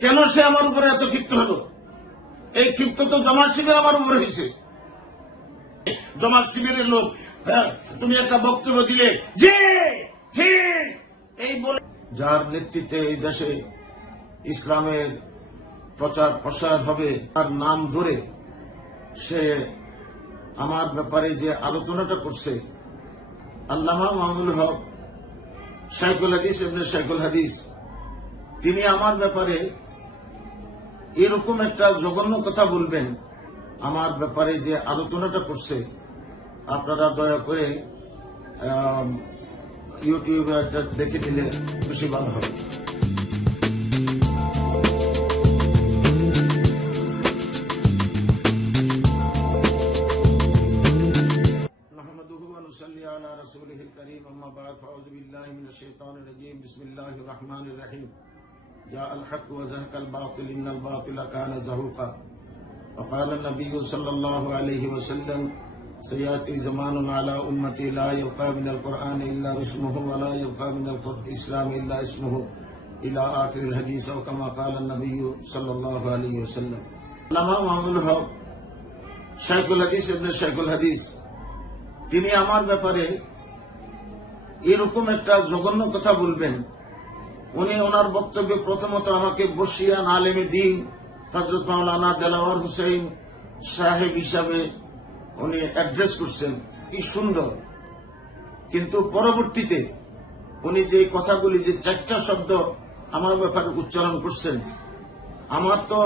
কেন সে আমার উপরে এত ক্ষিপ্ত হলো? এই ক্ষিপ্ত তো জামাত শিবির আমার উপরে হয়েছে। জামাত শিবিরের লোক হ্যাঁ, তুমি একটা বক্তব্য দিলে এই বলে যার নেতৃত্বে এই দেশে ইসলামের প্রচার প্রসার হবে তার নাম ধরে সে আমার ব্যাপারে যে আলোচনাটা করছে আল্লামা মাহমুল হক শাইকুল হাদিস এমনি শাইকুল হাদিস তিনি আমার ব্যাপারে এরকম একটা জঘন্য কথা বলবেন আমার ব্যাপারে যে আলোচনাটা করছে আপনারা দয়া করে আম, ইউটিউবে একটা দেখে দিলে বেশি ভালো হবে نحمده ونصلي على رسوله الكريم أما بعد فأعوذ بالله من الشيطان الرجيم بسم الله الرحمن الرحيم جاء الحق وزهق الباطل إن الباطل كان زهوقا وقال النبي صلى الله عليه وسلم سيأتي زمان على أمتي لا يبقى من القرآن إلا رسمه ولا يبقى من الإسلام إلا اسمه إلى آخر الحديث أو كما قال النبي صلى الله عليه وسلم لما معمول হক শাইকুল হাদিস এমনি শাইকুল হাদিস তিনি আমার ব্যাপারে এরকম একটা জঘন্য কথা বলবেন উনি ওনার বক্তব্যে প্রথমত আমাকে বসিয়া আলেমে দিন হজরত মাওলানা দেলাওয়ার হুসেন সাহেব হিসাবে উনি অ্যাড্রেস করছেন। কি সুন্দর। কিন্তু পরবর্তীতে উনি যে কথাগুলি, যে চারটা শব্দ আমার ব্যাপারে উচ্চারণ করছেন, আমার তো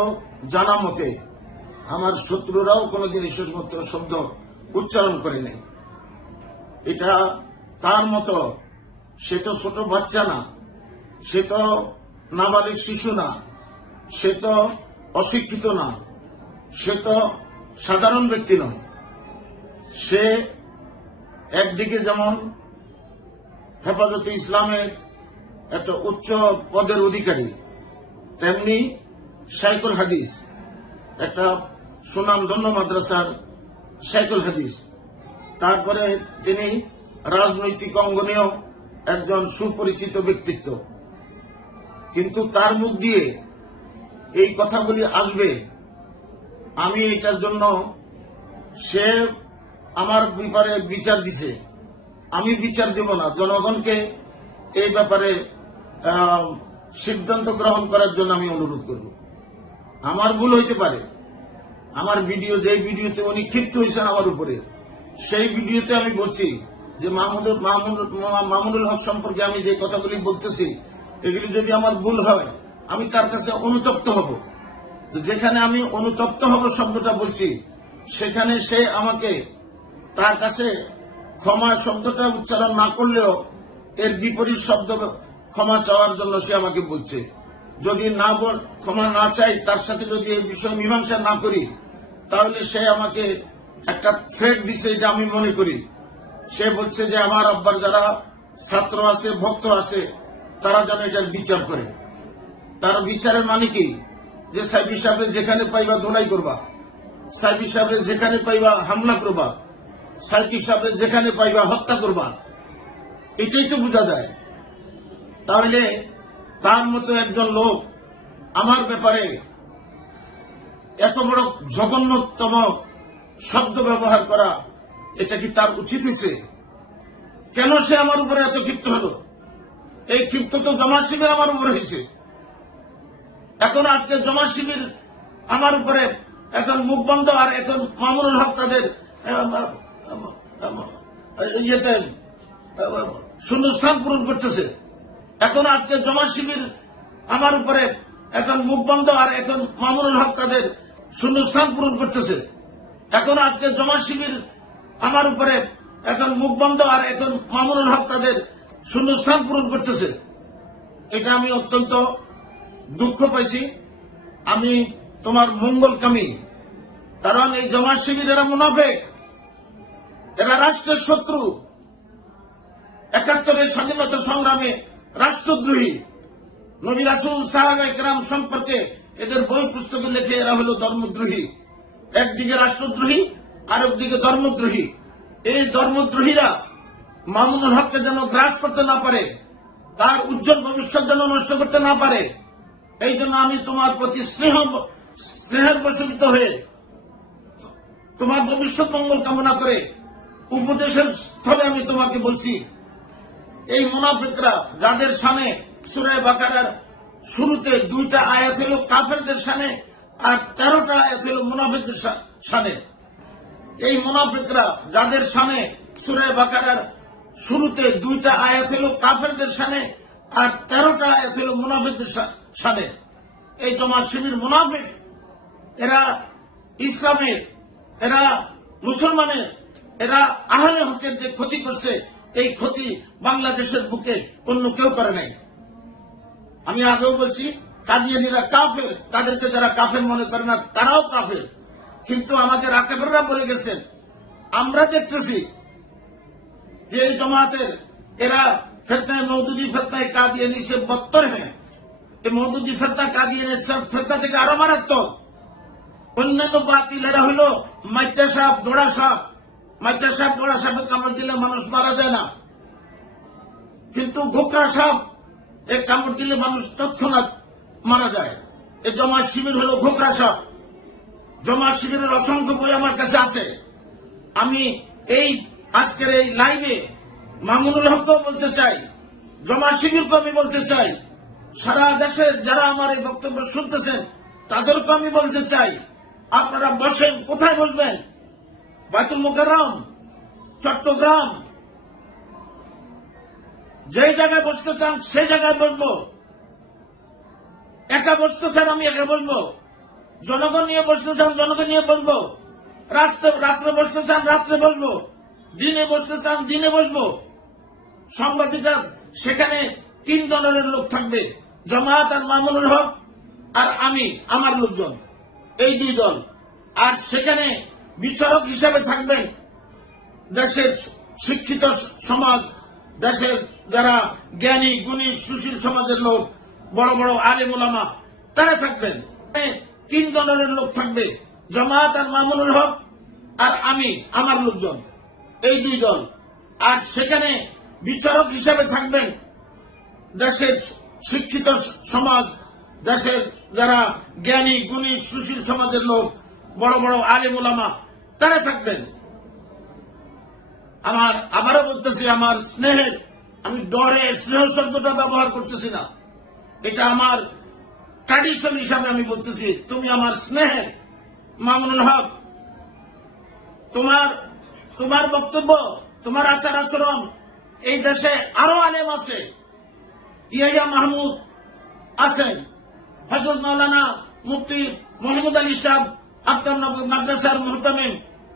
জানা মতে আমার শত্রুরাও এই সমস্ত শব্দ উচ্চারণ করে নাই। এটা তার মতো, সে তো ছোট বাচ্চা না। সে তো নাবালিক শিশু না, সে তো অশিক্ষিত না, সে তো সাধারণ ব্যক্তি নয়। সে একদিকে যেমন হেফাজতে ইসলামের একটা উচ্চ পদের অধিকারী, তেমনি সাইকুল হাদিস, একটা সুনামধন্য মাদ্রাসার সাইকুল হাদিস। তারপরে তিনি রাজনৈতিক অঙ্গনেও একজন সুপরিচিত ব্যক্তিত্ব। কিন্তু তার মুখ দিয়ে এই কথাগুলি আসবে। আমি এটার জন্য সে আমার ব্যাপারে বিচার দিছে। আমি বিচার দেব না। জনগণকে এই ব্যাপারে সিদ্ধান্ত গ্রহণ করার জন্য আমি অনুরোধ করব। আমার ভুল হইতে পারে। আমার ভিডিও যে ভিডিওতে উনি ক্ষিপ্ত হয়েছেন আমার উপরে, সেই ভিডিওতে আমি বলছি যে মামুনুল হক সম্পর্কে আমি যে কথাগুলি বলতেছি এগুলি যদি আমার ভুল হয়, আমি তার কাছে অনুতপ্ত হব। যেখানে আমি অনুতপ্ত হব শব্দটা বলছি, সেখানে সে আমাকে তার কাছে ক্ষমা শব্দটা উচ্চারণ না করলেও এর বিপরীত শব্দ ক্ষমা চাওয়ার জন্য সে আমাকে বলছে। যদি না বল, ক্ষমা না চাই, তার সাথে যদি এই বিষয় মীমাংসা না করি, তাহলে সে আমাকে একটা থ্রেড দিছে এটা আমি মনে করি। সে বলছে যে আমার আব্বার যারা ছাত্র আছে, ভক্ত আছে তারা যেন এটার বিচার করে। তার বিচারের মানে কি? যে সাইফি সাহেবের যেখানে পাইবা ধোলাই করবা। সাইফি সাহেবের যেখানে পাইবা হামলা করবা। সাইফি সাহেবের যেখানে পাইবা হত্যা করবা। এটাই তো বোঝা যায়। তাহলে তার মতো একজন লোক আমার ব্যাপারে এত বড় জঘন্যতম শব্দ ব্যবহার করা, এটা কি তার উচিত হয়েছে? কেন সে আমার উপরে এত ক্ষিপ্ত হলো? এই ক্ষিপ্ত তো জমা শিবির আমার উপরে হয়েছে। এখন আজকে জমা শিবির আমার উপরে এখন মুখ বন্ধ আর এখন মামুনুল হক তাদের শূন্যস্থান পূরণ করতেছে। এখন আজকে জমা শিবির আমার উপরে এখন মুখ বন্ধ আর এখন মামুনুল হক তাদের শূন্যস্থান পূরণ করতেছে। এখন আজকে জমা শিবির আমার উপরে এখন মুখ বন্ধ আর এখন মামুনুল হক তাদের শূন্যস্থান পূরণ করতেছে। এটা আমি অত্যন্ত দুঃখ পাইছি। আমি তোমার মঙ্গলকামী। কারণ এই জমা শিবির এরা মুনাফে এরা রাষ্ট্রের শত্রু। একাত্তরের স্বাধীনতা সংগ্রামে রাষ্ট্রদ্রোহী। নবী রাসুল সাহাবা সম্পর্কে এদের বই পুস্তকে লেখে এরা হলো ধর্মদ্রোহী। একদিকে রাষ্ট্রদ্রোহী আর একদিকে ধর্মদ্রোহী। এই ধর্মদ্রোহীরা মামুনুল হককে যেন গ্রাস করতে না পারে, তার উজ্জ্বল ভবিষ্যৎ যেন নষ্ট করতে না পারে এই জন্য আমি তোমার প্রতি স্নেহ, স্নেহের বশীভূত হয়ে তোমার ভবিষ্যৎ মঙ্গল কামনা করে উপদেশের স্থলে আমি তোমাকে বলছি, এই মুনাফিকরা যাদের সামনে সুরায় বাকারার শুরুতে দুইটা আয়াত হল কাফেরদের সামনে আর তেরোটা আয়াত হল মুনাফিকদের সামনে। এই মুনাফিকরা যাদের সামনে সুরায় বাকারার শুরুতে দুইটা আয়াত হল কাফেরদের সামনে আর তেরোটা আয়াত হল মুনাফিকদের সামনে। এই তোমার শিবির মুনাফিক, এরা ইসলামের, এরা মুসলমানের, এরা আহলে হকের যে ক্ষতি করছে, এই ক্ষতি বাংলাদেশের বুকে অন্য কেউ করে নাই। আমি আগেও বলছি, কাদিয়ানিরা কাফের, তাদেরকে যারা কাফের মনে করে না, তারাও কাফের। কিন্তু আমাদের আকেবররা বলে গেছেন, আমরা দেখতেছি যে জমাতের, এরা ফেরতায় মৌদুদি ফেরতায় কাদিয়ানি, সে বত্তর হ্যাঁ এই মৌদুদি ফেরতা, কাদিয়ানি সব ফেরতা থেকে আরও মারাত্মক। অন্যান্য বাতিল এরা হল মাইটা সাপ দোড়া সাপ মাইটা সাপ দোড়া সাপের কামড় দিলে মানুষ মারা যায় না। কিন্তু ঘোকরা সাপ এ কামড় দিলে মানুষ তৎক্ষণাৎ মারা যায়। এ জমা শিবির হলো ঘোকরা সাপ জমা শিবিরের অসংখ্য বই আমার কাছে আছে। আমি এই আজকের এই লাইভে মামুনুল হকও বলতে চাই জমা শিবিরকে আমি বলতে চাই, সারা দেশে যারা আমার এই বক্তব্য শুনতেছেন, তাদেরকে আমি বলতে চাই, আপনারা বসেন, কোথায় বসবেন? বাইতুল মুকাররম, চট্টগ্রাম যে জায়গায় বসতে চান সেই জায়গায় বসবো। একা বসতে চান আমি একা বসবো। জনগণ নিয়ে বসতে চান, জনগণ নিয়ে বসবো। রাত্রে বসতে চান, রাত্রে বসবো। দিনে বসতে চান, দিনে বসবো। সাংবাদিকরা সেখানে তিন দলের লোক থাকবে জামায়াত আর মামুনুল হক আর আমি, আমার লোকজন, এই দুই দল। আর সেখানে বিচারক হিসাবে থাকবেন দেশের শিক্ষিত সমাজ, দেশের যারা জ্ঞানী, গুণী, সুশীল সমাজের লোক, বড় বড় আলেম ওলামা, তারা থাকবেন। তিন দলের লোক থাকবে জামায়াত আর মামুনুল হক আর আমি, আমার লোকজন। এই দুই দল আর সেখানে বিচারক হিসাবে থাকবেন দেশের শিক্ষিত সমাজ, দেশের যারা জ্ঞানী, গুণী, সুশীল সমাজের লোক, বড় বড় আলিম ওলামা, তারা থাকবেন। আমার, আবারও বলতেছি, আমার স্নেহের, আমি ডরে স্নেহ শব্দটা ব্যবহার করতেছি না। এটা আমার ট্র্যাডিশন হিসাবে আমি বলতেছি, তুমি আমার স্নেহের মামুনুল হক, তোমার তোমার বক্তব্য, তোমার আচার আচরণ, এই দেশে আরও আলেম আছে। ইয়াইয়া মাহমুদ আছেন। হজরত মৌলানা মুফতি মোহাম্মদ আলী সাহ আক্তার মাদ্রাসার মুহতামিম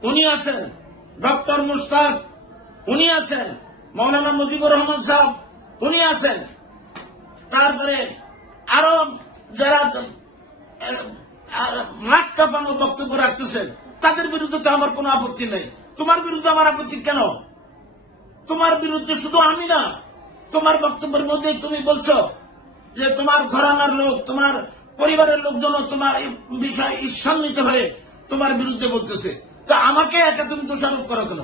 উনি আছেন। ডক্টর মুস্তাক উনি আছেন। মৌলানা মুজিবুর রহমান সাহ উনি আছেন। তারপরে আরও যারা মাঠ কাঁপানো বক্তব্য রাখতেছেন, তাদের বিরুদ্ধে তো আমার কোনো আপত্তি নেই। তোমার বিরুদ্ধে আমার আপত্তি কেন? তোমার বিরুদ্ধে শুধু আমি না, তোমার বক্তব্যের মধ্যে তুমি বলছো যে তোমার ঘরানার লোক, তোমার পরিবারের লোকজন তোমার এই বিষয়ে ঈর্ষান্বিত হয়ে তোমার বিরুদ্ধে বলতেছে। তা আমাকে একা তুমি দোষারোপ করো কেন?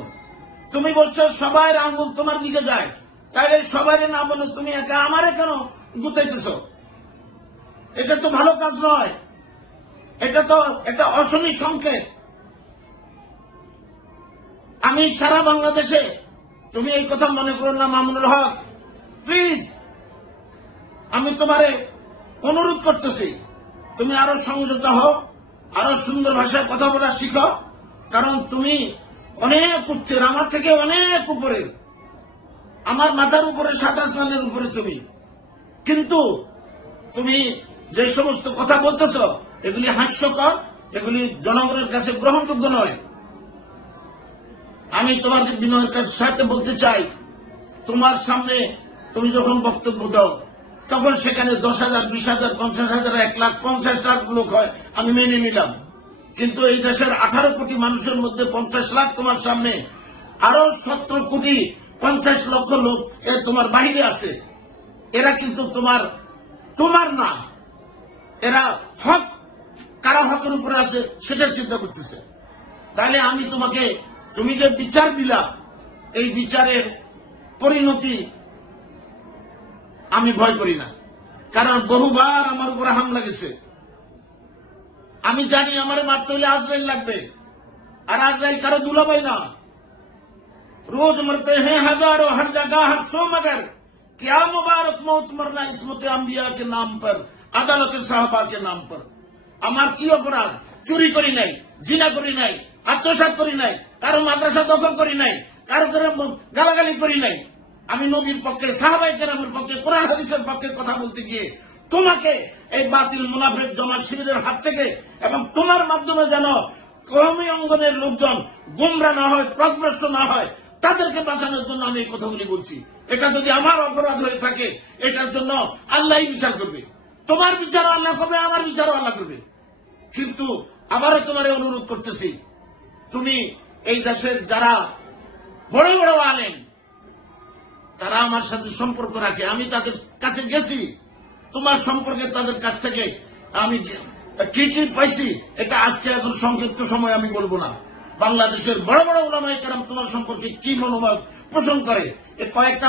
তুমি বলছো সবাই আঙ্গুল তোমার দিকে যায়। তাইলে সবাই না বলে তুমি একা আমারে কেন গুতাইতেছ? এটা তো ভালো কাজ নয়। এটা তো একটা অশনি সংকেত। আমি সারা বাংলাদেশে, তুমি এই কথা মনে করো না, মামুনুল হক? প্লিজ আমি তোমারে অনুরোধ করতেছি, তুমি আরও সংযত হও, আরও সুন্দর ভাষায় কথা বলা শিখো, কারণ তুমি অনেক উচ্চের, আমার থেকে অনেক উপরে। আমার মাথার উপরে সাত আসমানের উপরে তুমি। কিন্তু তুমি যে সমস্ত কথা বলতেছ, এগুলি হাস্যকর, এগুলি জনগণের কাছে গ্রহণযোগ্য নয়। আমি তোমার বিনয়ের সাথে বলতে চাই। তোমার সামনে তুমি যখন বক্তব্য দাও, তখন সেখানে দশ হাজার, বিশ হাজার, পঞ্চাশ হাজার, এক লাখ, পঞ্চাশ লাখ লোক হয়, আমি মেনে নিলাম। কিন্তু এই দেশের আঠারো কোটি মানুষের মধ্যে পঞ্চাশ লাখ তোমার সামনে আরও সতেরো কোটি, পঞ্চাশ লক্ষ লোক এ তোমার বাহিরে আছে। এরা কিন্তু তোমার তোমার না। এরা হক, কারা হকের উপরে আছে সেটা চিন্তা করতেছে। তাহলে আমি তোমাকে তুমি যে বিচার দিলা এই বিচারের পরিণতি আমি ভয় করি না কারণ বহুবার আমার উপরে হামলা গেছে আমি জানি আমার মারতে হইলে আজরাইল লাগবে আর আজরাইল কারো দুলাবাই না रोज मरते हैं हजारों हर जगह हर सो मगर क्या मुबारक मौत मरना इसमत अम्बिया के नाम पर আদালত সাহাবা के नाम पर আমার কি অপরাধ চুরি করি নাই জিনা করি নাই আত্মসাত করি নাই কারও মাদ্রাসা দখল করি নাই, কারও গালাগালি করি নাই। আমি নবীর পক্ষে, সাহাবাই কেরামের পক্ষে, কোরআন হাদিসের পক্ষে কথা বলতে গিয়ে তোমাকে এই বাতিল মুনাফেক জমা শিবিরের হাত থেকে এবং তোমার মাধ্যমে যেন কর্মী অঙ্গনের লোকজন গুমরা না হয় প্রগ্রস্ত না হয়, তাদেরকে বাঁচানোর জন্য আমি এই কথাগুলি বলছি। এটা যদি আমার অপরাধ হয়ে থাকে, এটার জন্য আল্লাহ বিচার করবে। তোমার বিচার আল্লাহ করবে, আমার বিচারও আল্লাহ করবে। কিন্তু আবারও তোমার অনুরোধ করতেছি, তুমি এই দেশের যারা বড় বড় আলেন তারা আমার সাথে সম্পর্ক রাখে। আমি তাদের কাছে গেছি। তোমার সম্পর্কে তাদের কাছ থেকে আমি কি কি পাইছি এটা আজকে এখন সংক্ষিপ্ত সময় আমি বলব না। বাংলাদেশের বড় বড় ওলামাই কেরাম তোমার সম্পর্কে কি মনোভাব পোষণ করে? কয়েকটা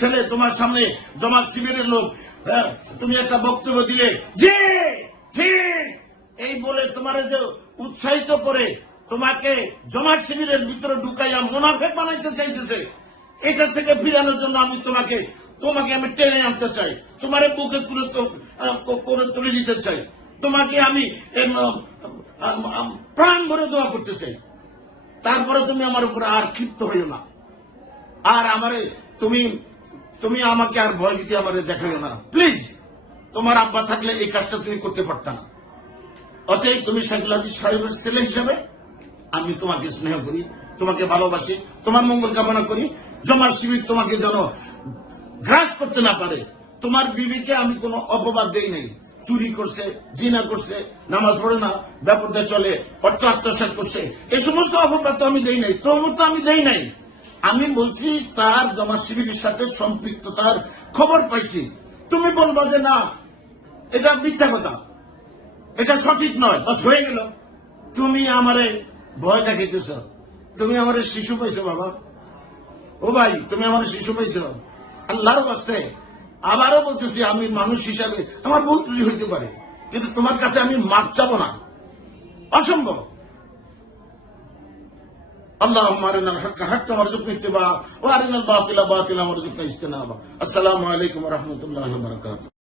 ছেলে তোমার সামনে জমা শিবিরের লোক হ্যাঁ, তুমি একটা বক্তব্য দিলে ঠিক এই বলে তোমার যে উৎসাহিত করে তোমাকে জমাট শিবিরের ভিতরে ঢুকাইয়া মুনাফেক বানাইতে চাইতেছে। এটা থেকে ফিরানোর জন্য আমি তোমাকে তোমাকে আমি টেনে আনতে চাই। তোমার বুকে করে তুলে নিতে চাই। তোমাকে আমি প্রাণ ভরে দোয়া করতে চাই। তারপরে তুমি আমার উপরে আর ক্ষিপ্ত হইও না। আর আমারে, তুমি তুমি আমাকে আর ভয় দিতে আমার দেখাইও না। প্লিজ, তোমার আব্বা থাকলে এই কাজটা তুমি করতে পারত না। অতএব তুমি সাইকুলাজি সাহেবের ছেলে হিসাবে আমি তোমাকে স্নেহ করি, তোমাকে ভালোবাসি, তোমার মঙ্গল কামনা করি। জমার শিবির তোমাকে যেন গ্রাস করতে না পারে। তোমার বিবিকে আমি কোনো অপবাদ দেই নাই। চুরি করছে, জিনা করছে, নামাজ পড়ে না ব্যাপারটা চলে, অর্থ আত্মসাত করছে। এই সমস্ত অপবাদ তো আমি দেই নাই তোর তো আমি দেই নাই। আমি বলছি, তার জমা শিবিরের সাথে সম্পৃক্ততার খবর পাইছি। তুমি বলব যে না, এটা মিথ্যা কথা। এটা সঠিক নয়, বাস হয়ে গেল। তুমি আমারে ভয় দেখাইতেছ। তুমি আমার শিশু পাইছো, বাবা। ও ভাই, তুমি আমার শিশু পাইছো। আল্লাহর কাছে আবারও বলতেছি, আমি মানুষ হিসাবে আমার বহু ত্রুটি হইতে পারে, কিন্তু তোমার কাছে আমি মাপ চাব না। অসম্ভব। আল্লাহ মারিনাল হক ও আরে ইত্তিবা ওয়ারিনাল বাতিলা বাতিলা মরজুক ইজতিনাবা। আসসালামু আলাইকুম ওয়া রাহমাতুল্লাহি ওয়া বারাকাতুহু।